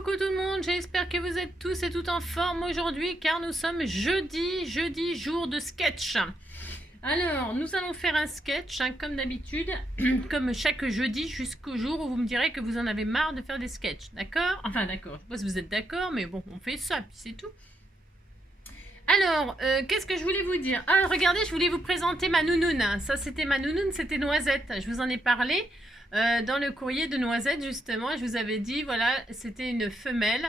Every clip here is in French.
coucou tout le monde, j'espère que vous êtes tous et toutes en forme aujourd'hui car nous sommes jeudi, jour de sketch. Alors, nous allons faire un sketch, comme d'habitude, comme chaque jeudi jusqu'au jour où vous me direz que vous en avez marre de faire des sketchs, d'accord? Enfin d'accord, je sais pas si vous êtes d'accord, mais bon, on fait ça, puis c'est tout. Alors, qu'est-ce que je voulais vous dire? Ah, regardez, je voulais vous présenter ma nounoune. Ça, c'était ma nounoune, c'était Noisette. Je vous en ai parlé dans le courrier de Noisette, justement. Je vous avais dit, voilà, c'était une femelle.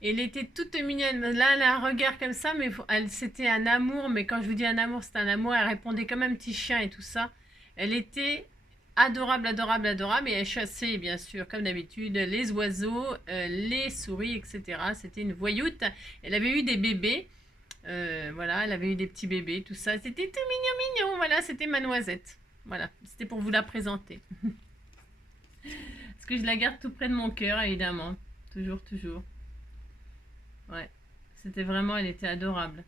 Elle était toute mignonne. Là, elle a un regard comme ça, mais c'était un amour. Mais quand je vous dis un amour, c'est un amour. Elle répondait comme un petit chien et tout ça. Elle était adorable, adorable, adorable. Et elle chassait, bien sûr, comme d'habitude, les oiseaux, les souris, etc. C'était une voyoute. Elle avait eu des bébés. Voilà, elle avait eu des petits bébés, tout ça. C'était tout mignon, mignon. Voilà, c'était ma Noisette. Voilà, c'était pour vous la présenter. Parce que je la garde tout près de mon cœur, évidemment. Toujours, toujours. Ouais, c'était vraiment, elle était adorable.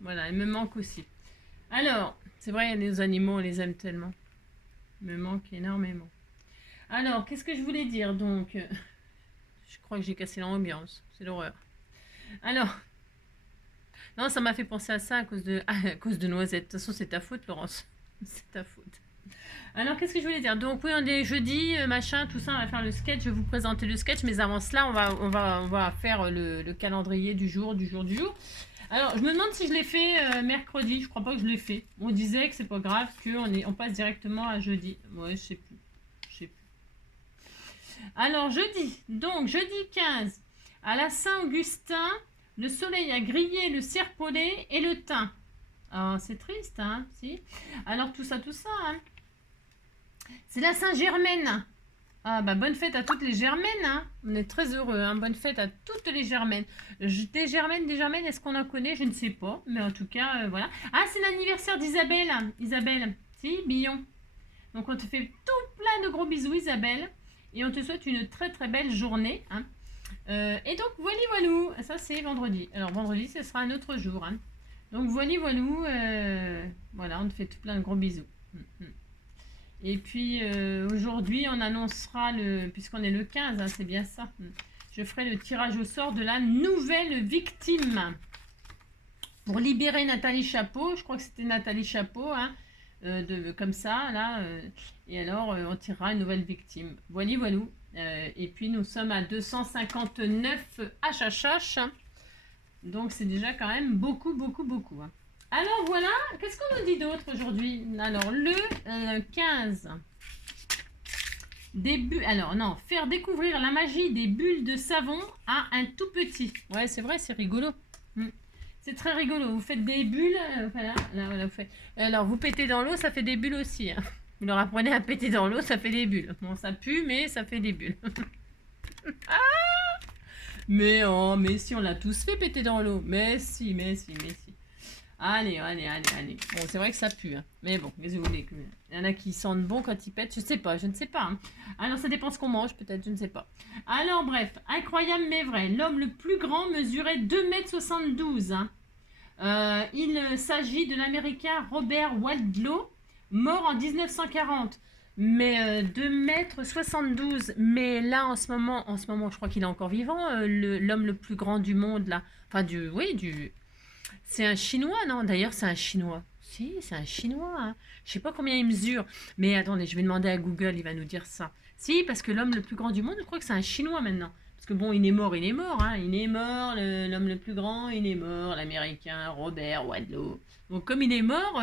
Voilà, elle me manque aussi. Alors, c'est vrai, il y a des animaux, on les aime tellement. Elle me manque énormément. Alors, qu'est-ce que je voulais dire, donc je crois que j'ai cassé l'ambiance. C'est l'horreur. Alors... Non, ça m'a fait penser à ça à cause de Noisette. De toute façon, c'est ta faute, Laurence. C'est ta faute. Alors, qu'est-ce que je voulais dire? Donc, oui, on est jeudi, machin, tout ça, on va faire le sketch. Je vais vous présenter le sketch, mais avant cela, on va faire le calendrier du jour. Alors, je me demande si je l'ai fait mercredi. Je crois pas que je l'ai fait. On disait que c'est pas grave, qu'on passe directement à jeudi. Ouais, je sais plus. Alors, jeudi. Donc, jeudi 15, à la Saint-Augustin. Le soleil a grillé le serpolet et le thym. Oh, c'est triste, hein, si. Alors, tout ça, hein. C'est la Saint-Germaine. Ah, bah, bonne fête à toutes les Germaines, hein. On est très heureux, hein. Bonne fête à toutes les Germaines. Des Germaines, est-ce qu'on en connaît? Je ne sais pas, mais en tout cas, voilà. Ah, c'est l'anniversaire d'Isabelle. Isabelle, si, Billon. Donc, on te fait tout plein de gros bisous, Isabelle. Et on te souhaite une très, très belle journée, hein. Et donc, voilou, ça c'est vendredi. Alors, vendredi, ce sera un autre jour. Hein. Donc, voilou, voilà, on te fait tout plein de gros bisous. Et puis, aujourd'hui, on annoncera, puisqu'on est le 15, hein, c'est bien ça. Je ferai le tirage au sort de la nouvelle victime. Pour libérer Nathalie Chapeau, je crois que c'était Nathalie Chapeau, hein, comme ça, là. Et alors, on tirera une nouvelle victime. Voilou. Et puis nous sommes à 259 HHH. Donc c'est déjà quand même beaucoup. Hein. Alors voilà, qu'est-ce qu'on nous dit d'autre aujourd'hui? Alors le 15. Faire découvrir la magie des bulles de savon à un tout petit. Ouais, c'est vrai, c'est rigolo. C'est très rigolo. Vous faites des bulles, voilà, vous faites. Alors vous pétez dans l'eau, ça fait des bulles aussi. Hein. Vous leur apprenez à péter dans l'eau, ça fait des bulles. Bon, ça pue, mais ça fait des bulles. Mais si, on l'a tous fait péter dans l'eau. Mais si. Allez. Bon, c'est vrai que ça pue. Hein. Mais bon, qu'est-ce que vous voulez? Il y en a qui sentent bon quand ils pètent. Je ne sais pas. Hein. Alors, ça dépend ce qu'on mange, peut-être, je ne sais pas. Alors, bref, incroyable mais vrai. L'homme le plus grand mesurait 2,72 m. Hein. Il s'agit de l'américain Robert Wadlow, mort en 1940. Mais 2,72 m. Mais là, en ce moment, je crois qu'il est encore vivant, l'homme le plus grand du monde, là. Enfin, c'est un Chinois, non? D'ailleurs, c'est un Chinois. Si, c'est un Chinois. Hein. Je sais pas combien il mesure. Mais attendez, je vais demander à Google, il va nous dire ça. Si, parce que l'homme le plus grand du monde, je crois que c'est un Chinois maintenant. Parce que bon, il est mort. Hein. Il est mort, l'homme le plus grand, il est mort, l'américain Robert Wadlow. Donc, comme il est mort,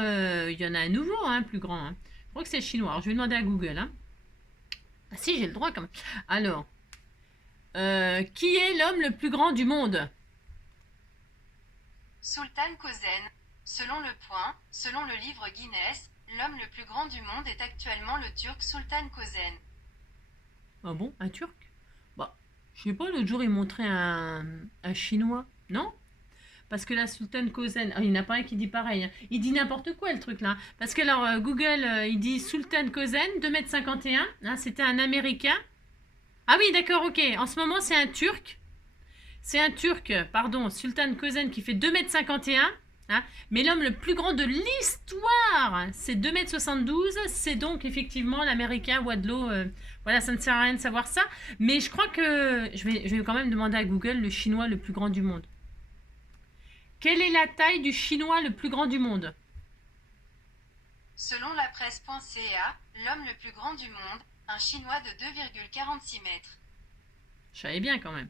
il y en a un nouveau, hein, plus grand. Hein. Je crois que c'est chinois. Alors, je vais demander à Google. Hein. Ah si, j'ai le droit quand même. Alors, qui est l'homme le plus grand du monde? Sultan Kösen. Selon le livre Guinness, l'homme le plus grand du monde est actuellement le Turc Sultan Kösen. Ah bon, un Turc? Bah, je sais pas, l'autre jour il montrait un Chinois, non? Parce que là, Sultan Kösen, il n'y en a pas un qui dit pareil. Hein. Il dit n'importe quoi, le truc, là. Parce que, alors, Google, il dit Sultan Kösen, 2,51 m. Hein, c'était un Américain. Ah oui, d'accord, ok. En ce moment, c'est un Turc. C'est un Turc, pardon, Sultan Kösen, qui fait 2,51 m. Hein. Mais l'homme le plus grand de l'histoire, c'est 2,72 m. C'est donc effectivement l'américain Wadlow. Voilà, ça ne sert à rien de savoir ça. Mais je crois que je vais quand même demander à Google le chinois le plus grand du monde. Quelle est la taille du chinois le plus grand du monde? Selon la presse.ca, l'homme le plus grand du monde, un chinois de 2,46 mètres. Je savais bien quand même.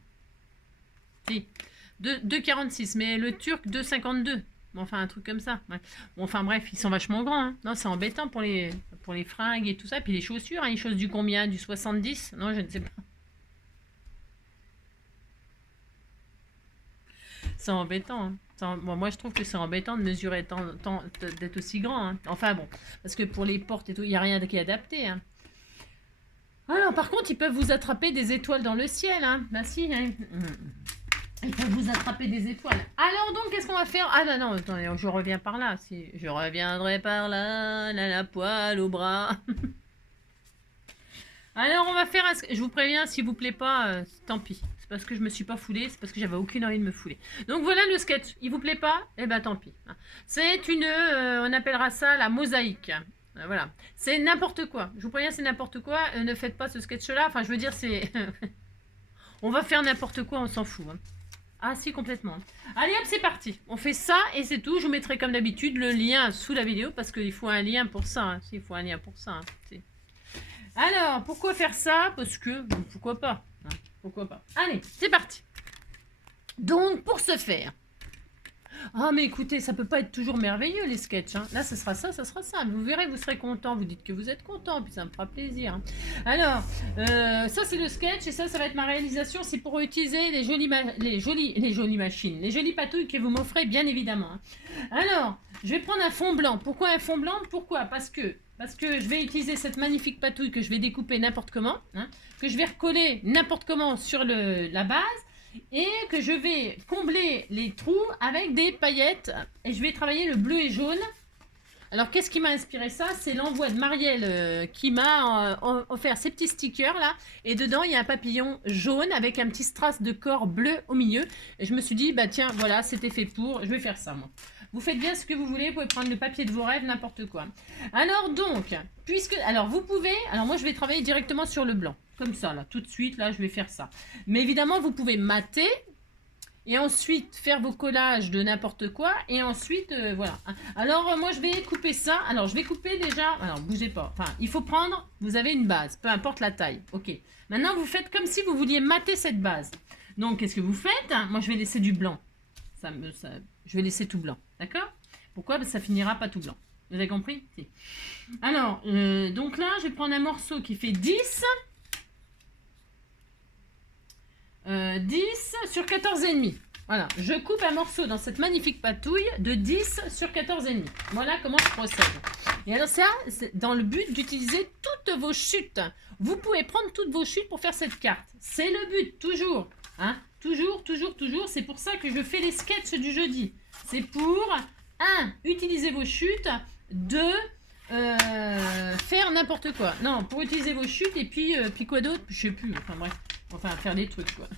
Si. 2,46, mais le turc 2,52. Enfin, un truc comme ça. Ouais. Bon, enfin bref, ils sont vachement grands. Hein. Non, c'est embêtant pour les fringues et tout ça. Puis les chaussures, hein, les chaussures du combien? Du 70? Non, je ne sais pas. C'est embêtant. Hein. Bon, moi, je trouve que c'est embêtant de mesurer d'être aussi grand. Hein. Enfin bon, parce que pour les portes et tout, il n'y a rien qui est adapté. Hein. Alors, par contre, ils peuvent vous attraper des étoiles dans le ciel. Hein. Ben si, hein. Ils peuvent vous attraper des étoiles. Alors donc, qu'est-ce qu'on va faire? Ah non, attendez, je reviens par là. Si je reviendrai par là, la poêle au bras. Alors, on va faire... Je vous préviens, s'il vous plaît pas, tant pis. C'est parce que je me suis pas foulée, c'est parce que j'avais aucune envie de me fouler. Donc voilà le sketch. Il vous plaît pas? Eh ben tant pis. C'est une... on appellera ça la mosaïque. Voilà. C'est n'importe quoi. Je vous préviens, c'est n'importe quoi. Ne faites pas ce sketch-là. Enfin, je veux dire, c'est... on va faire n'importe quoi, on s'en fout. Hein. Ah si, complètement. Allez hop, c'est parti. On fait ça et c'est tout. Je vous mettrai comme d'habitude le lien sous la vidéo parce qu'il faut un lien pour ça. Hein. Il faut un lien pour ça. Hein. Alors, pourquoi faire ça? Parce que, pourquoi pas? Hein. Pourquoi pas? Allez, c'est parti. Donc, pour ce faire... Ah, mais écoutez, ça peut pas être toujours merveilleux, les sketchs. Hein. Là, ce sera ça, ça sera ça. Vous verrez, vous serez content. Vous dites que vous êtes content, puis ça me fera plaisir. Hein. Alors, ça, c'est le sketch, et ça va être ma réalisation. C'est pour utiliser les jolies machines, les jolies patouilles que vous m'offrez, bien évidemment. Hein. Alors, je vais prendre un fond blanc. Pourquoi un fond blanc? Pourquoi? Parce que je vais utiliser cette magnifique patouille que je vais découper n'importe comment, hein, que je vais recoller n'importe comment sur la base, et que je vais combler les trous avec des paillettes et je vais travailler le bleu et jaune. Alors qu'est-ce qui m'a inspiré ça? C'est l'envoi de Marielle qui m'a offert ces petits stickers là et dedans il y a un papillon jaune avec un petit strass de corps bleu au milieu et je me suis dit bah tiens voilà c'était fait pour, je vais faire ça moi. Vous faites bien ce que vous voulez, vous pouvez prendre le papier de vos rêves, n'importe quoi. Alors donc, alors vous pouvez, alors moi je vais travailler directement sur le blanc, comme ça là, tout de suite là je vais faire ça. Mais évidemment vous pouvez mater et ensuite faire vos collages de n'importe quoi et ensuite voilà. Alors moi je vais couper ça, alors je vais couper déjà, alors bougez pas, enfin il faut prendre, vous avez une base, peu importe la taille, ok. Maintenant vous faites comme si vous vouliez mater cette base. Donc qu'est-ce que vous faites? Moi je vais laisser du blanc. Je vais laisser tout blanc, d'accord? Pourquoi? Parce que ça finira pas tout blanc. Vous avez compris? Si. Alors, donc là, je vais prendre un morceau qui fait 10 sur 14,5. Voilà, je coupe un morceau dans cette magnifique patouille de 10 sur 14,5. Voilà comment je procède. Et alors ça, c'est dans le but d'utiliser toutes vos chutes. Vous pouvez prendre toutes vos chutes pour faire cette carte. C'est le but, toujours. Hein? Toujours, toujours, toujours. C'est pour ça que je fais les sketchs du jeudi. C'est pour, 1, utiliser vos chutes, 2, faire n'importe quoi. Non, pour utiliser vos chutes et puis quoi d'autre? Je sais plus. Enfin bref, enfin faire des trucs quoi.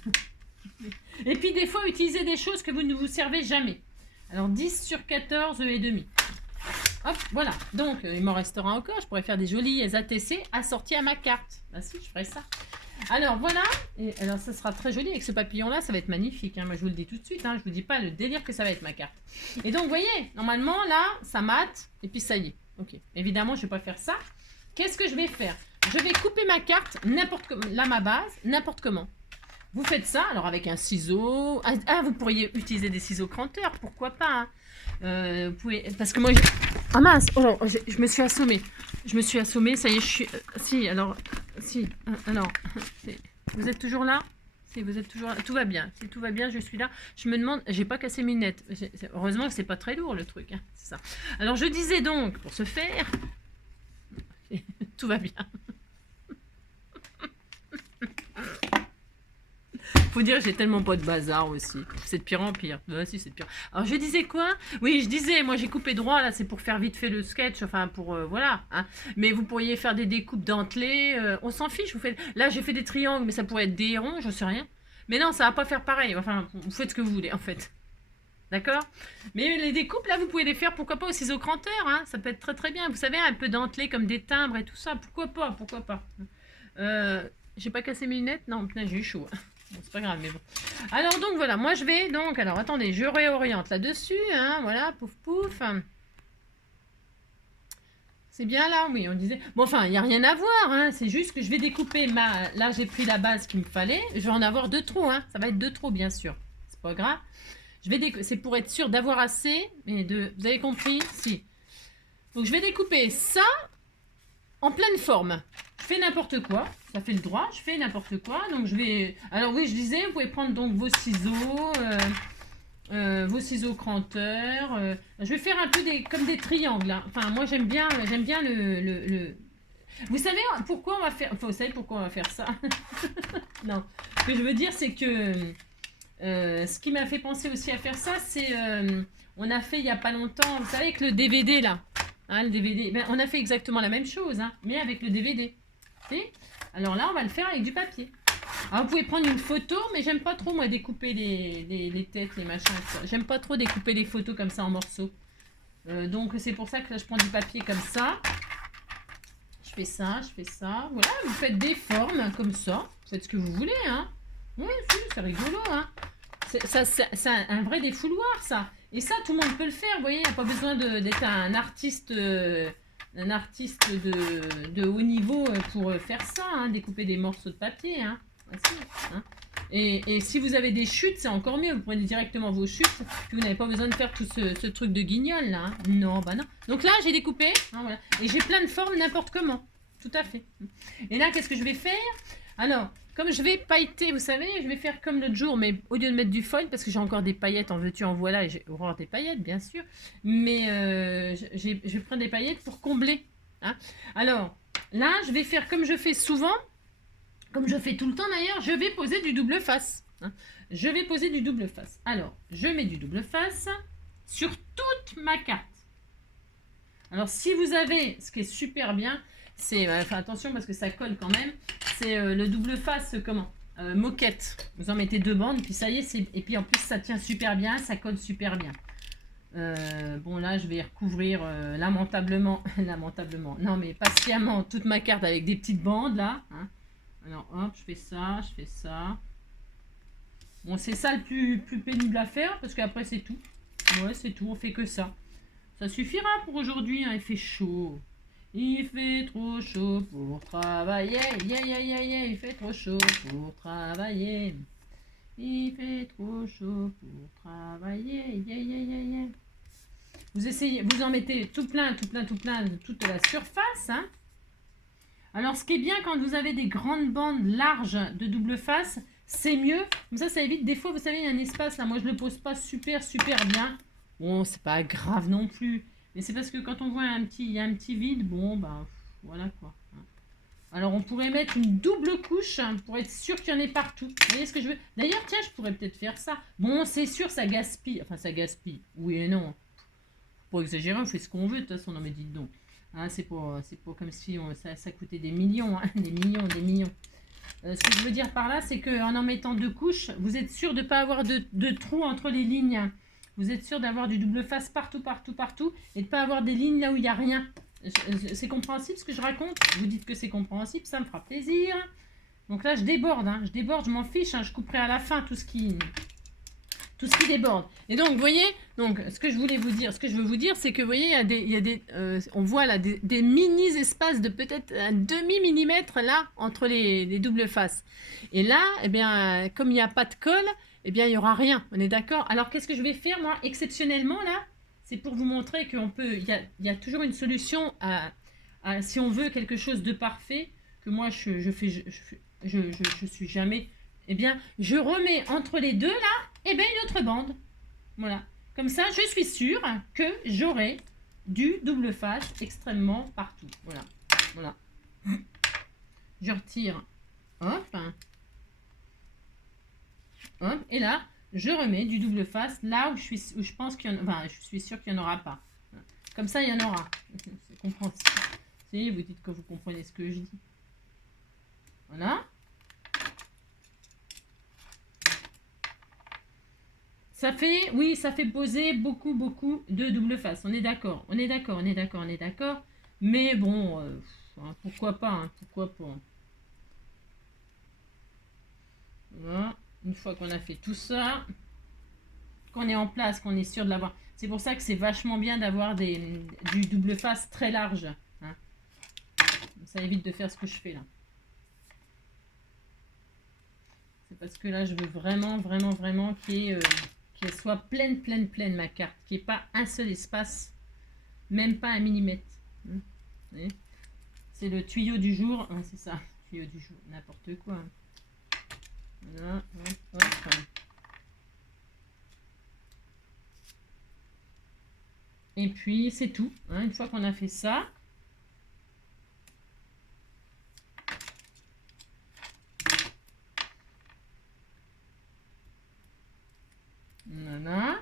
Et puis des fois utiliser des choses que vous ne vous servez jamais. Alors 10 sur 14 et demi. Hop, voilà. Donc il m'en restera encore. Je pourrais faire des jolis ATC assortis à ma carte. Ah si, je ferai ça. Alors voilà, et alors ça sera très joli avec ce papillon là, ça va être magnifique, hein. Moi je vous le dis tout de suite, hein. Je vous dis pas le délire que ça va être ma carte. Et donc vous voyez, normalement là, ça mate, et puis ça y est, ok. Évidemment je vais pas faire ça, qu'est-ce que je vais faire? Je vais couper ma carte, n'importe comment, là ma base, n'importe comment. Vous faites ça, alors avec un ciseau, vous pourriez utiliser des ciseaux cranteurs, pourquoi pas, hein. Vous pouvez, parce que moi, ah mince, oh non, je me suis assommée. Je me suis assommée, ça y est, je suis... si, alors... Vous êtes toujours là? Si, vous êtes toujours là. Tout va bien. Si tout va bien, je suis là. Je me demande... J'ai pas cassé mes lunettes. Heureusement que c'est pas très lourd, le truc. Hein, c'est ça. Alors, je disais donc, pour ce faire... tout va bien. Faut dire que j'ai tellement pas de bazar aussi. C'est de pire en pire. Si, c'est de pire. Alors, je disais quoi? Oui, je disais, moi, j'ai coupé droit, là, c'est pour faire vite fait le sketch, enfin, pour, voilà. Hein. Mais vous pourriez faire des découpes dentelées, on s'en fiche. Là, j'ai fait des triangles, mais ça pourrait être des ronds, j'en sais rien. Mais non, ça va pas faire pareil. Enfin, vous faites ce que vous voulez, en fait. D'accord? Mais les découpes, là, vous pouvez les faire, pourquoi pas, au ciseau cranteur, hein. Ça peut être très très bien. Vous savez, un peu dentelé comme des timbres et tout ça. Pourquoi pas, pourquoi pas. J'ai pas cassé mes lunettes? Non, putain, j'ai eu chaud. Bon, c'est pas grave, mais bon. Alors, donc, voilà. Moi, je vais, donc, alors, attendez, je réoriente là-dessus, hein. Voilà, pouf, pouf. C'est bien là, oui, on disait. Bon, enfin, il n'y a rien à voir, hein. C'est juste que je vais découper ma. Là, j'ai pris la base qu'il me fallait. Je vais en avoir 2 trous, hein. Ça va être 2 trous, bien sûr. C'est pas grave. C'est pour être sûr d'avoir assez. Mais de. Vous avez compris? Si. Donc, je vais découper ça en pleine forme. Je fais n'importe quoi. Ça fait le droit. Je fais n'importe quoi. Donc, je vais. Alors, oui, je disais, vous pouvez prendre donc vos ciseaux cranteurs. Je vais faire un peu comme des triangles, hein. Enfin, moi, j'aime bien le. Vous savez pourquoi on va faire. Enfin, vous savez pourquoi on va faire ça? Non. Ce que je veux dire, c'est que ce qui m'a fait penser aussi à faire ça, c'est on a fait il y a pas longtemps, vous savez, avec le DVD là, hein, le DVD. Ben, on a fait exactement la même chose, hein, mais avec le DVD. Okay. Alors là, on va le faire avec du papier. Alors, vous pouvez prendre une photo, mais j'aime pas trop moi découper les têtes, les machins. J'aime pas trop découper les photos comme ça en morceaux. Donc c'est pour ça que là, je prends du papier comme ça. Je fais ça, je fais ça. Voilà, vous faites des formes comme ça. Vous faites ce que vous voulez, hein. Oui, c'est rigolo, hein. C'est un vrai défouloir, ça. Et ça, tout le monde peut le faire, vous voyez. Il n'y a pas besoin d'être un artiste de haut niveau pour faire ça, hein, découper des morceaux de papier, hein. Ainsi, hein. Et si vous avez des chutes, c'est encore mieux. Vous prenez directement vos chutes, puis vous n'avez pas besoin de faire tout ce truc de guignol, là, hein. Non, bah non. Donc là, j'ai découpé, hein, voilà. Et j'ai plein de formes n'importe comment. Tout à fait. Et là, qu'est-ce que je vais faire? Alors, comme je vais pailleter, vous savez, je vais faire comme l'autre jour, mais au lieu de mettre du foil, parce que j'ai encore des paillettes, en veux-tu, en voilà, et j'ai horreur des paillettes, bien sûr, mais je vais prendre des paillettes pour combler, hein. Alors, là, je vais faire comme je fais souvent, comme je fais tout le temps d'ailleurs, je vais poser du double face, hein. Je vais poser du double face. Alors, je mets du double face sur toute ma carte. Alors, si vous avez, ce qui est super bien, c'est, enfin attention parce que ça colle quand même, c'est le double face, comment moquette. Vous en mettez 2 bandes, puis ça y est, et puis en plus ça tient super bien, ça colle super bien. Bon là, je vais recouvrir lamentablement, non mais patiemment, toute ma carte avec des petites bandes là, hein. Alors hop, je fais ça, je fais ça. Bon, c'est ça le plus pénible à faire, parce qu'après c'est tout. Ouais, c'est tout, on fait que ça. Ça suffira pour aujourd'hui, hein, il fait chaud. Il fait trop chaud pour travailler. Il fait trop chaud pour travailler. Il fait trop chaud pour travailler. Vous essayez, vous en mettez tout plein, toute la surface, hein. Alors, ce qui est bien quand vous avez des grandes bandes larges de double face, c'est mieux. Comme ça évite. Des fois, vous savez, il y a un espace là. Moi, je le pose pas super bien. Bon, c'est pas grave non plus. Mais c'est parce que quand on voit il y a un petit vide, bon, ben, voilà quoi. Alors, on pourrait mettre une double couche pour être sûr qu'il y en ait partout. Vous voyez ce que je veux? D'ailleurs, tiens, je pourrais peut-être faire ça. Bon, c'est sûr, ça gaspille. Enfin, ça gaspille. Oui et non. Faut pas exagérer, on fait ce qu'on veut, de toute façon. Non, mais dites donc. Hein, c'est pour comme si ça coûtait des millions, hein, des millions. Ce que je veux dire par là, c'est qu'en mettant 2 couches, vous êtes sûr de ne pas avoir de trous entre les lignes. Vous êtes sûr d'avoir du double face partout, et de ne pas avoir des lignes là où il n'y a rien. C'est compréhensible ce que je raconte? Vous dites que c'est compréhensible, ça me fera plaisir. Donc là, je déborde, hein, je m'en fiche, hein, je couperai à la fin tout ce qui déborde. Et donc, vous voyez, donc, ce que je veux vous dire, c'est que, vous voyez, on voit là des mini-espaces de peut-être un demi-millimètre là, entre les doubles faces. Et là, eh bien, comme il n'y a pas de colle, eh bien, il n'y aura rien. On est d'accord? Alors, qu'est-ce que je vais faire, moi, exceptionnellement, là? C'est pour vous montrer il y a toujours une solution si on veut quelque chose de parfait, que moi, je suis jamais. Eh bien, je remets entre les deux, là, et bien une autre bande. Voilà. Comme ça, je suis sûre que j'aurai du double face extrêmement partout. Voilà. Je retire. Hop. Et là, je remets du double face là où je pense qu'il y en a. Enfin, je suis sûre qu'il n'y en aura pas. Comme ça, il y en aura. C'est compréhensible. Si, vous dites que vous comprenez ce que je dis. Voilà. Ça fait, oui, ça fait poser beaucoup, beaucoup de double face. On est d'accord, on est d'accord, on est d'accord, on est d'accord. Mais bon, pourquoi pas, hein, pourquoi pas. Voilà. Une fois qu'on a fait tout ça, qu'on est en place, qu'on est sûr de l'avoir. C'est pour ça que c'est vachement bien d'avoir du double face très large. Hein. Ça évite de faire ce que je fais là. C'est parce que là, je veux vraiment, vraiment, vraiment qu'elle soit pleine, pleine, pleine ma carte. Qu'il n'y ait pas un seul espace, même pas un millimètre. Hein. C'est le tuyau du jour. Hein, c'est ça, tuyau du jour, n'importe quoi. Hein. Voilà, hop, hop. Et puis, c'est tout. Hein, une fois qu'on a fait ça, voilà.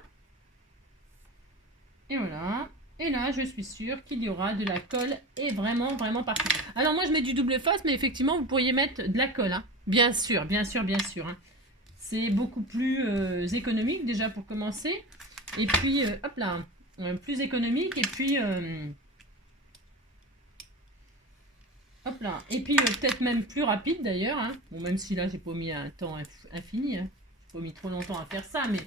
Et voilà. Et là, je suis sûre qu'il y aura de la colle et vraiment, vraiment partout. Alors moi, je mets du double face, mais effectivement, vous pourriez mettre de la colle. Hein. Bien sûr, bien sûr, bien sûr. Hein. C'est beaucoup plus économique déjà pour commencer. Et puis, hop là, plus économique. Et puis, hop là. Et puis, peut-être même plus rapide d'ailleurs. Hein. Bon, même si là, j'ai pas mis un temps infini. Hein. J'ai pas mis trop longtemps à faire ça, mais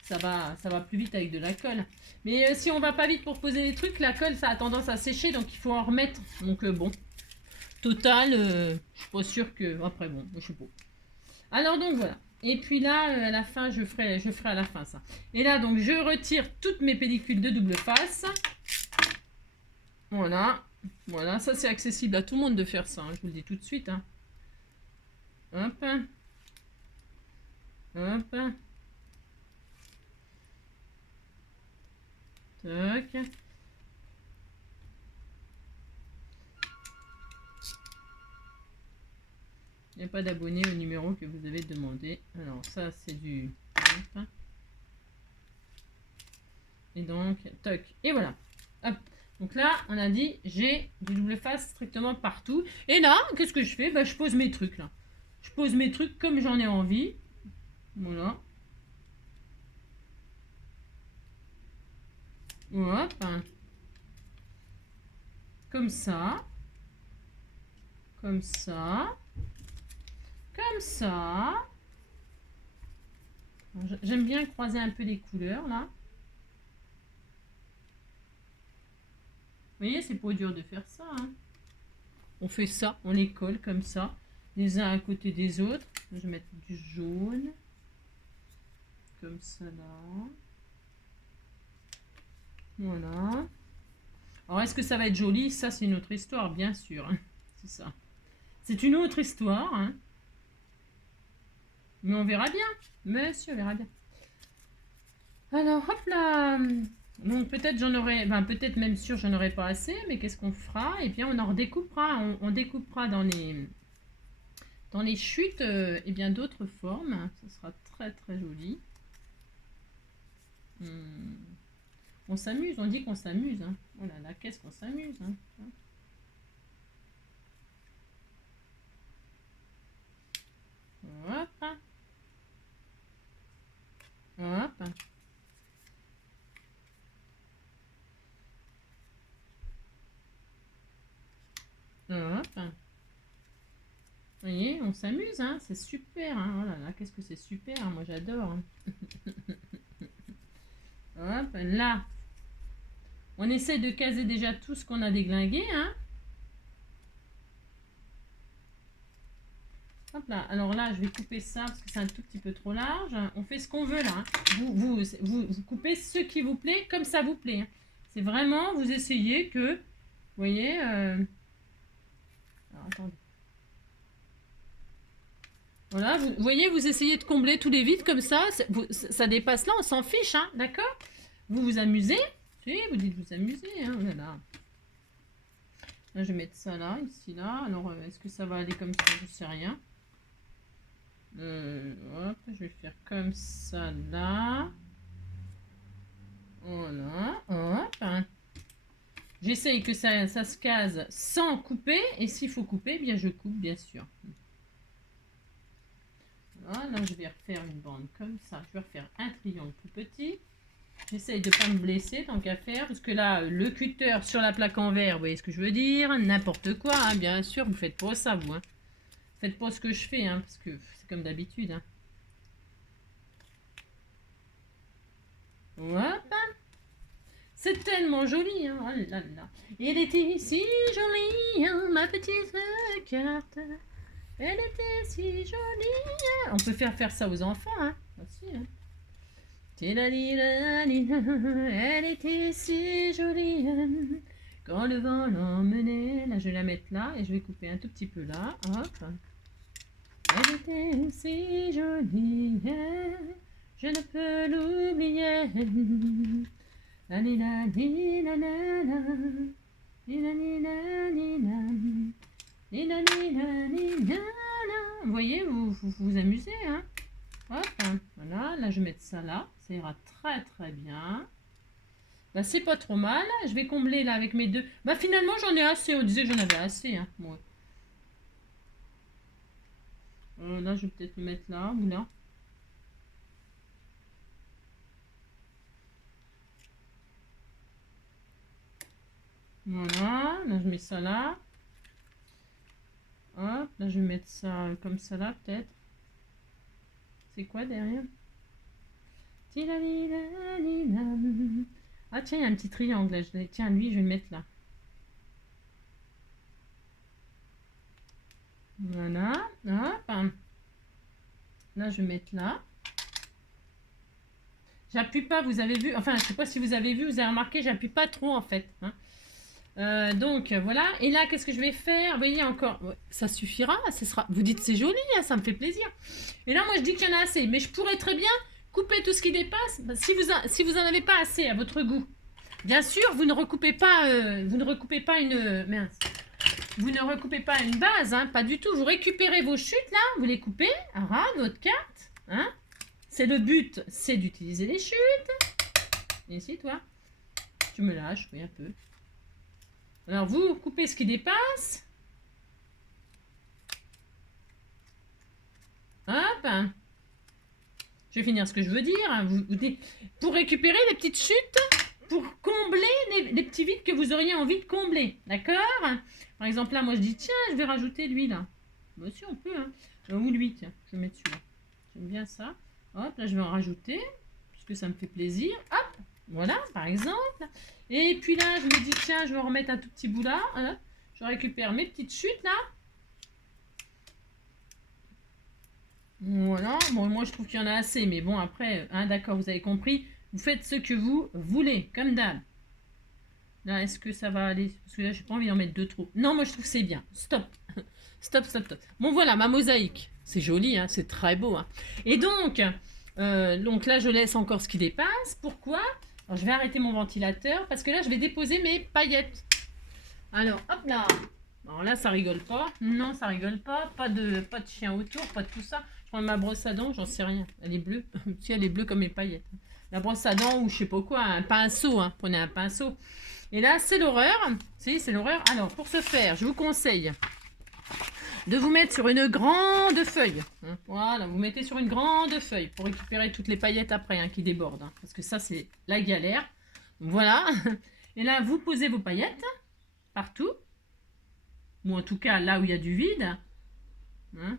ça va plus vite avec de la colle. Mais si on va pas vite pour poser les trucs, la colle, ça a tendance à sécher, donc il faut en remettre. Donc bon, total, je suis pas sûre que... Après, bon, je sais pas. Alors donc voilà. Et puis là, à la fin, je ferai à la fin ça. Et là, donc, je retire toutes mes pellicules de double face. Voilà. Voilà, ça c'est accessible à tout le monde de faire ça, hein, je vous le dis tout de suite. Hein. Hop. Hop. Tac. Il n'y a pas d'abonné au numéro que vous avez demandé. Alors ça c'est du... Et donc, toc. Et voilà. Hop. Donc là, on a dit, j'ai du double face strictement partout. Et là, qu'est-ce que je fais? Bah, je pose mes trucs là. Je pose mes trucs comme j'en ai envie. Voilà. Hop. Comme ça. Comme ça. Comme ça. J'aime bien croiser un peu les couleurs là. Vous voyez, c'est pas dur de faire ça. Hein. On fait ça, on les colle comme ça, les uns à côté des autres. Je vais mettre du jaune. Comme ça là. Voilà. Alors, est-ce que ça va être joli? Ça, c'est une autre histoire, bien sûr. Hein. C'est ça. C'est une autre histoire. Hein. Mais on verra bien. Monsieur, on verra bien. Alors, hop là. Donc, peut-être j'en aurai... Ben, peut-être même sûr, j'en aurai pas assez. Mais qu'est-ce qu'on fera? Et bien, on en redécoupera. On découpera dans les chutes et bien d'autres formes. Ça sera très, très joli. On s'amuse, on dit qu'on s'amuse. Hein. Oh là là, qu'est-ce qu'on s'amuse. Hein. Hop. Hop. Hop. Vous voyez, on s'amuse, hein. C'est super. Hein. Oh là là, qu'est-ce que c'est super. Hein. Moi, j'adore. Hein. Hop, là. On essaie de caser déjà tout ce qu'on a déglingué. Hein. Hop là. Alors là, je vais couper ça parce que c'est un tout petit peu trop large. On fait ce qu'on veut là. Hein. Vous coupez ce qui vous plaît comme ça vous plaît. Hein. C'est vraiment, vous essayez que... Vous voyez... Alors, attendez. Voilà, vous voyez, vous essayez de combler tous les vides comme ça. Ça dépasse là, on s'en fiche, hein, d'accord? Vous vous amusez. Si, vous dites vous amusez. Hein, voilà. Là, je vais mettre ça là, ici, là. Alors, est-ce que ça va aller comme ça? Je sais rien. Hop, je vais faire comme ça là. Voilà, hop. J'essaye que ça se case sans couper. Et s'il faut couper, eh bien je coupe, bien sûr. Voilà, là je vais refaire une bande comme ça. Je vais refaire un triangle plus petit. J'essaye de ne pas me blesser tant qu'à faire. Parce que là, le cutter sur la plaque en verre, vous voyez ce que je veux dire? N'importe quoi, hein, bien sûr. Vous faites pas ça, vous. Hein. Faites pas ce que je fais, hein, parce que c'est comme d'habitude. Hein. Hop. C'est tellement joli. Hein. Oh là là. Elle était si jolie, hein, ma petite carte. Elle était si jolie. On peut faire ça aux enfants, hein, aussi, hein. Elle était si jolie quand le vent l'emmenait. Là, je vais la mettre là et je vais couper un tout petit peu là. Hop. Elle était si jolie, je ne peux l'oublier. Vous voyez, vous amusez, hein? Hop, voilà, là je vais mettre ça là, ça ira très très bien. Bah c'est pas trop mal, je vais combler là avec mes deux. Bah finalement j'en ai assez, on disait que j'en avais assez, hein. Ouais. Là je vais peut-être le mettre là ou là. Voilà, là je mets ça là. Hop, là je vais mettre ça comme ça là peut-être. C'est quoi derrière? Ah tiens, il y a un petit triangle là. Tiens, lui, je vais le mettre là. Voilà. Hop. Là, je vais mettre là. J'appuie pas, vous avez vu. Enfin, je sais pas si vous avez vu, vous avez remarqué, j'appuie pas trop en fait. Hein. Donc voilà. Et là, qu'est-ce que je vais faire? Vous voyez encore, ça suffira. Ce sera. Vous dites c'est joli, hein, ça me fait plaisir. Et là, moi, je dis qu'il y en a assez, mais je pourrais très bien couper tout ce qui dépasse. Si vous en avez pas assez à votre goût, bien sûr, vous ne recoupez pas une mince. Vous ne recoupez pas une base, hein, pas du tout. Vous récupérez vos chutes là, vous les coupez, votre carte, hein. C'est le but, c'est d'utiliser les chutes. Et ici, toi, tu me lâches, oui, un peu. Alors, vous coupez ce qui dépasse. Hop. Je vais finir ce que je veux dire. Pour récupérer les petites chutes, pour combler les petits vides que vous auriez envie de combler. D'accord? Par exemple, là, moi, je dis, tiens, je vais rajouter lui, là. Moi aussi, on peut, hein. Ou lui, tiens, je vais mettre celui-là. J'aime bien ça. Hop, là, je vais en rajouter, puisque ça me fait plaisir. Hop, voilà, par exemple. Et puis là, je me dis, tiens, je vais en remettre un tout petit bout là. Hein. Je récupère mes petites chutes, là. Voilà, bon, moi, je trouve qu'il y en a assez. Mais bon, après, hein, d'accord, vous avez compris. Vous faites ce que vous voulez, comme d'hab. Là, est-ce que ça va aller? Parce que là, j'ai pas envie d'en mettre deux trop. Non, moi, je trouve que c'est bien. Stop. Stop. Bon, voilà, ma mosaïque. C'est joli, hein, c'est très beau. Hein. Et donc là, je laisse encore ce qui dépasse. Pourquoi? Alors, je vais arrêter mon ventilateur parce que là, je vais déposer mes paillettes. Alors, hop là. Alors là, ça rigole pas. Non, ça rigole pas. Pas de chien autour, pas de tout ça. Je prends ma brosse à dents, j'en sais rien. Elle est bleue. Si, elle est bleue comme mes paillettes. La brosse à dents ou je sais pas quoi, un pinceau. Hein. Prenez un pinceau. Et là, c'est l'horreur. Si, c'est l'horreur. Alors, pour ce faire, je vous conseille de vous mettre sur une grande feuille. Hein. Voilà, vous mettez sur une grande feuille pour récupérer toutes les paillettes après hein, qui débordent. Hein, parce que ça, c'est la galère. Voilà. Et là, vous posez vos paillettes partout. Ou en tout cas, là où il y a du vide. Hein.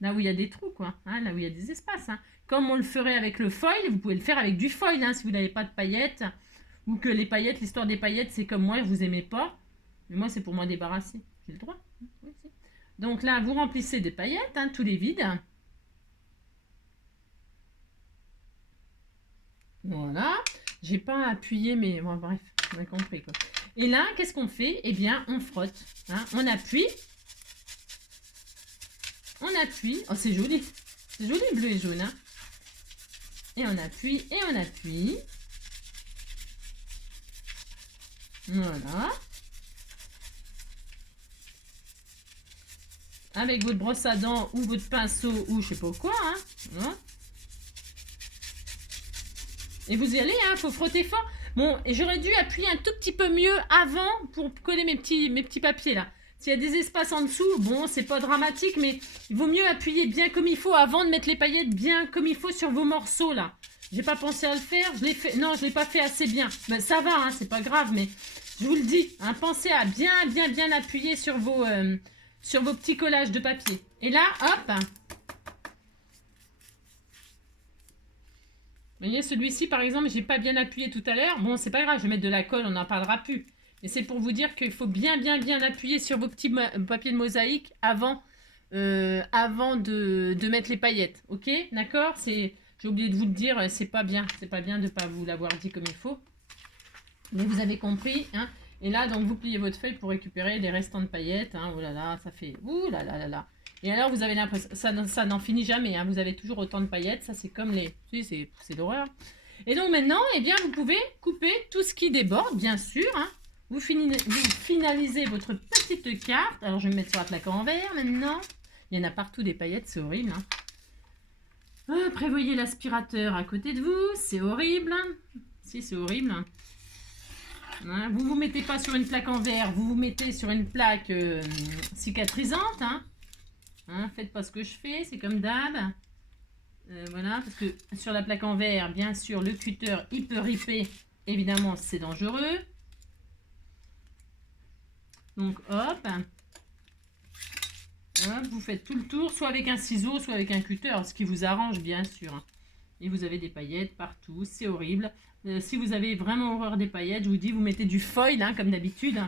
Là où il y a des trous, quoi. Hein, là où il y a des espaces. Hein. Comme on le ferait avec le foil, vous pouvez le faire avec du foil hein, si vous n'avez pas de paillettes. Ou que les paillettes, l'histoire des paillettes, c'est comme moi, vous n'aimez pas. Mais moi, c'est pour m'en débarrasser. J'ai le droit. Oui, donc là, vous remplissez des paillettes, hein, tous les vides. Voilà. J'ai pas appuyé, mais bon, bref, on a compris quoi. Et là, qu'est-ce qu'on fait? Eh bien, on frotte. Hein, on appuie. On appuie. Oh, c'est joli. C'est joli, bleu et jaune. Hein. Et on appuie, et on appuie. Voilà. Avec votre brosse à dents ou votre pinceau ou je sais pas quoi. Hein. Voilà. Et vous y allez, hein, faut frotter fort. Bon, et j'aurais dû appuyer un tout petit peu mieux avant pour coller mes petits papiers là. S'il y a des espaces en dessous, bon, c'est pas dramatique, mais il vaut mieux appuyer bien comme il faut avant de mettre les paillettes bien comme il faut sur vos morceaux, là. J'ai pas pensé à le faire, je l'ai fait, non, je l'ai pas fait assez bien. Ben, ça va, hein, c'est pas grave, mais je vous le dis, hein, pensez à bien appuyer sur vos petits collages de papier. Et là, hop. Vous voyez, celui-ci, par exemple, j'ai pas bien appuyé tout à l'heure. Bon, c'est pas grave, je vais mettre de la colle, on n'en parlera plus. Et c'est pour vous dire qu'il faut bien appuyer sur vos petits papiers de mosaïque avant de mettre les paillettes. Ok, d'accord? J'ai oublié de vous le dire, c'est pas bien de ne pas vous l'avoir dit comme il faut. Mais vous avez compris, hein? Et là, donc, vous pliez votre feuille pour récupérer les restants de paillettes. Hein. Oh là là, ça fait... Ouh là là là là. Et alors, vous avez l'impression... Ça n'en finit jamais. Hein. Vous avez toujours autant de paillettes. Ça, c'est comme les... C'est l'horreur. Et donc, maintenant, eh bien, vous pouvez couper tout ce qui déborde, bien sûr. Hein. Vous finalisez votre petite carte. Alors, je vais me mettre sur la plaque en verre, maintenant. Il y en a partout des paillettes. C'est horrible. Hein. Prévoyez l'aspirateur à côté de vous. C'est horrible. Si, c'est horrible. Hein, vous ne vous mettez pas sur une plaque en verre, vous vous mettez sur une plaque cicatrisante. Hein, faites pas ce que je fais, c'est comme d'hab. Voilà, parce que sur la plaque en verre, bien sûr, le cutter, il peut riper. Évidemment, c'est dangereux. Donc, hop. Hop, vous faites tout le tour, soit avec un ciseau, soit avec un cutter, ce qui vous arrange, bien sûr. Et vous avez des paillettes partout, c'est horrible. Si vous avez vraiment horreur des paillettes, je vous dis, vous mettez du foil, hein, comme d'habitude.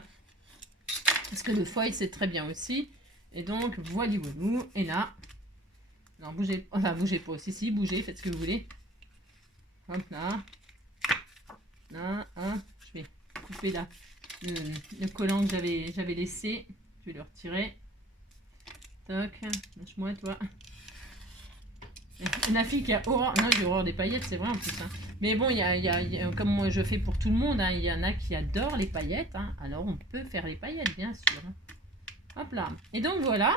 Parce que le foil, c'est très bien aussi. Et donc, voilà. Et là, non, bougez, enfin, bougez pas aussi. Si, bougez, faites ce que vous voulez. Hop là. Là, hop, je vais couper là le collant que j'avais laissé. Je vais le retirer. Toc, lâche-moi, toi. La fille qui a horreur, non, j'ai horreur des paillettes, c'est vrai en plus. Hein. Mais bon, il y a, comme moi je fais pour tout le monde, hein, il y en a qui adorent les paillettes. Hein, alors on peut faire les paillettes, bien sûr. Hein. Hop là. Et donc voilà.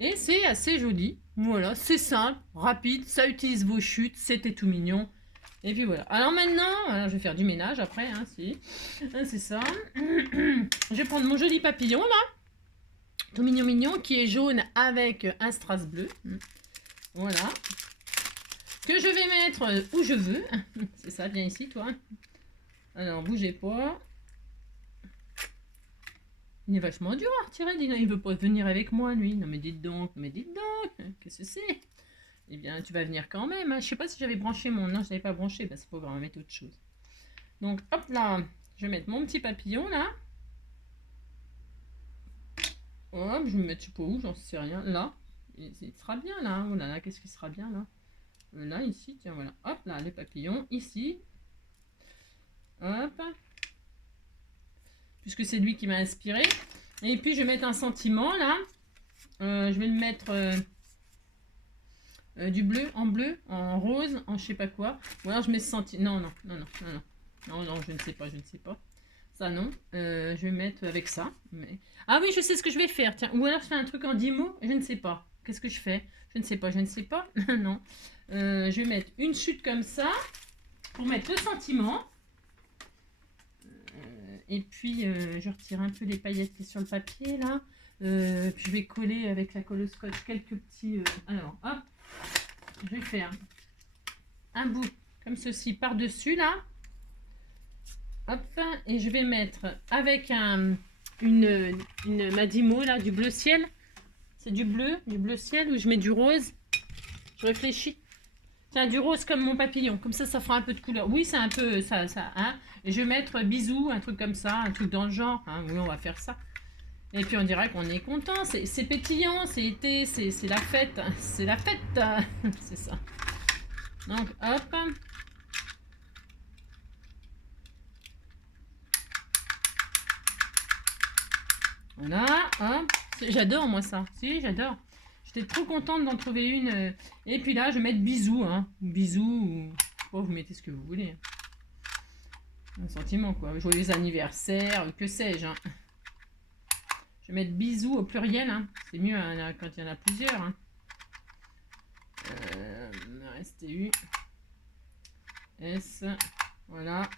Et c'est assez joli. Voilà, c'est simple, rapide, ça utilise vos chutes, c'était tout mignon. Et puis voilà. Alors maintenant, alors je vais faire du ménage après, hein, si. C'est ça. Je vais prendre mon joli papillon là. Tout mignon, qui est jaune avec un strass bleu. Voilà. Que je vais mettre où je veux. C'est ça, viens ici, toi. Alors, bougez pas. Il est vachement dur à retirer, dis donc. Il veut pas venir avec moi, lui. Non, mais dites donc, Qu'est-ce que c'est? Eh bien, tu vas venir quand même. Hein. Je sais pas si j'avais branché mon... Non, je n'avais pas branché. Bah, c'est pas grave, on va mettre autre chose. Donc, hop là. Je vais mettre mon petit papillon, là. Hop, je vais me mettre, je sais pas où, j'en sais rien. Là. Il sera bien, là. Oh là là, qu'est-ce qui sera bien, là? Là, ici, tiens, voilà. Hop, là, les papillons, ici. Hop. Puisque c'est lui qui m'a inspiré. Et puis, je vais mettre un sentiment, là. Je vais le mettre du bleu, en rose, en je sais pas quoi. Ou alors, je mets ce sentiment. Non, je ne sais pas. Ça, non. Je vais mettre avec ça. Mais... Ah oui, je sais ce que je vais faire. Tiens, ou alors, je fais un truc en 10 mots. Je ne sais pas. Qu'est-ce que je fais? Je ne sais pas. Non. Je vais mettre une chute comme ça pour mettre le sentiment. Et puis, je retire un peu les paillettes qui sont sur le papier, là. Puis, je vais coller avec la colle au scotch quelques petits... Alors, hop. Je vais faire un bout comme ceci par-dessus, là. Hop. Et je vais mettre avec une Madimo, là, du bleu ciel. C'est du bleu ciel, où je mets du rose. Je réfléchis. Tiens, du rose comme mon papillon. Comme ça fera un peu de couleur. Oui, c'est un peu ça, hein. Et je vais mettre bisous, un truc comme ça, un truc dans le genre. Hein. Oui, on va faire ça. Et puis, on dirait qu'on est content. C'est pétillant, c'est été, c'est la fête. C'est la fête. C'est ça. Donc, hop. Voilà, hop. J'adore, moi, ça. Si, j'adore. J'étais trop contente d'en trouver une. Et puis là, je vais mettre bisous. Hein. Bisous. Ou... Oh, vous mettez ce que vous voulez. Un sentiment, quoi. Joyeux anniversaire, que sais-je. Hein. Je vais mettre bisous au pluriel. Hein. C'est mieux hein, quand il y en a plusieurs. Hein. STU. S. Voilà.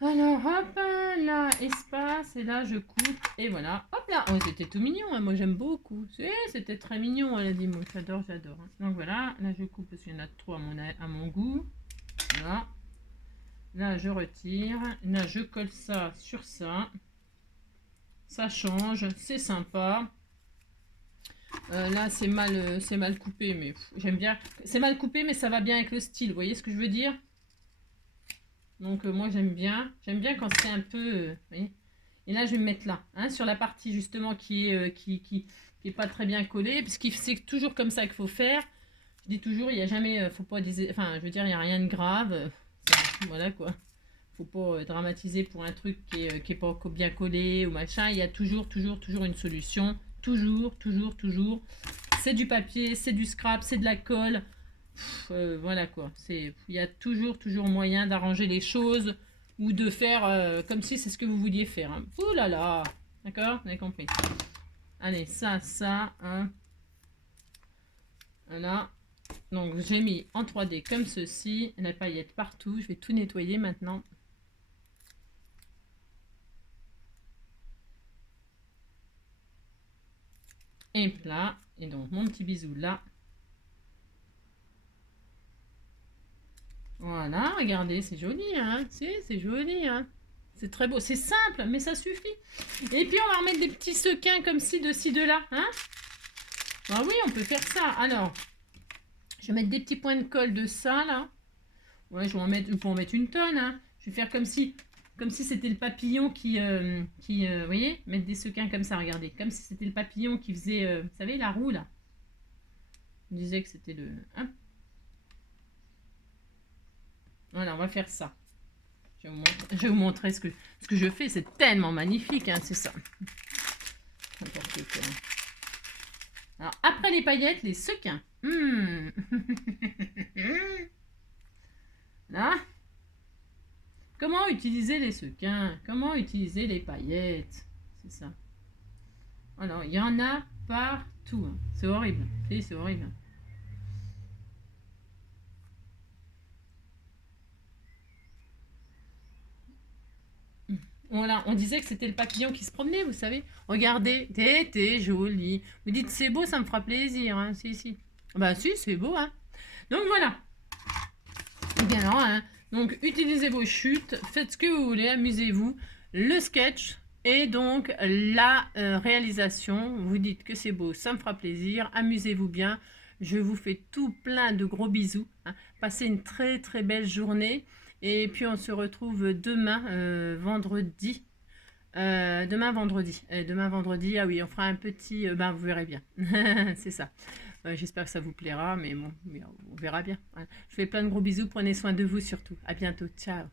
Alors, hop, là, espace, et là, je coupe, et voilà. Hop là, oh, c'était tout mignon, hein. Moi, j'aime beaucoup. C'était très mignon, elle a dit, moi, j'adore, j'adore. Hein. Donc, voilà, là, je coupe parce qu'il y en a trop à mon goût. Voilà. Là, je retire. Là, je colle ça sur ça. Ça change, c'est sympa. Là, c'est mal coupé, mais j'aime bien. C'est mal coupé, mais ça va bien avec le style. Vous voyez ce que je veux dire? Donc, moi, j'aime bien. J'aime bien quand c'est un peu... vous voyez. Et là, je vais me mettre là, hein, sur la partie justement qui est pas très bien collée, parce que c'est toujours comme ça qu'il faut faire. Je dis toujours, il n'y a jamais... faut pas... Enfin, je veux dire, il n'y a rien de grave. Voilà, quoi. Faut pas dramatiser pour un truc qui est pas bien collé ou machin. Il y a toujours une solution. Toujours. C'est du papier, c'est du scrap, c'est de la colle. Voilà quoi. Il y a toujours moyen d'arranger les choses ou de faire comme si c'est ce que vous vouliez faire. Hein. Ouh là là. D'accord? Vous avez compris. Allez, ça. Hein. Voilà. Donc j'ai mis en 3D comme ceci. La paillette partout. Je vais tout nettoyer maintenant. Et là, et donc mon petit bisou là. Voilà, regardez, c'est joli, hein. C'est joli, hein. C'est très beau, c'est simple, mais ça suffit. Et puis on va remettre des petits sequins comme ci, de là, hein. Ah oui, on peut faire ça. Alors, je vais mettre des petits points de colle de ça, là. Ouais, je vais en mettre une tonne, hein. Je vais faire comme si c'était le papillon vous voyez, mettre des sequins comme ça, regardez. Comme si c'était le papillon qui faisait, vous savez, la roue, là. Je disais que c'était le... Hein. Voilà, on va faire ça. Je vais vous montrer ce que je fais. C'est tellement magnifique, hein, c'est ça. Alors, après les paillettes, les sequins. Là. Comment utiliser les sequins? Comment utiliser les paillettes? C'est ça. Alors, il y en a partout. Hein. C'est horrible. C'est horrible. Voilà, on disait que c'était le papillon qui se promenait, vous savez. Regardez, t'es joli. Vous dites c'est beau, ça me fera plaisir. Hein. Si. Bah si, c'est beau. Hein. Donc voilà. Et bien alors, hein. Donc utilisez vos chutes, faites ce que vous voulez, amusez-vous. Le sketch et donc la réalisation. Vous dites que c'est beau, ça me fera plaisir. Amusez-vous bien. Je vous fais tout plein de gros bisous. Hein. Passez une très très belle journée. Et puis on se retrouve demain, vendredi. Demain vendredi, ah oui, on fera un petit... vous verrez bien. C'est ça. J'espère que ça vous plaira, mais bon, on verra bien. Je vous fais plein de gros bisous. Prenez soin de vous surtout. À bientôt. Ciao.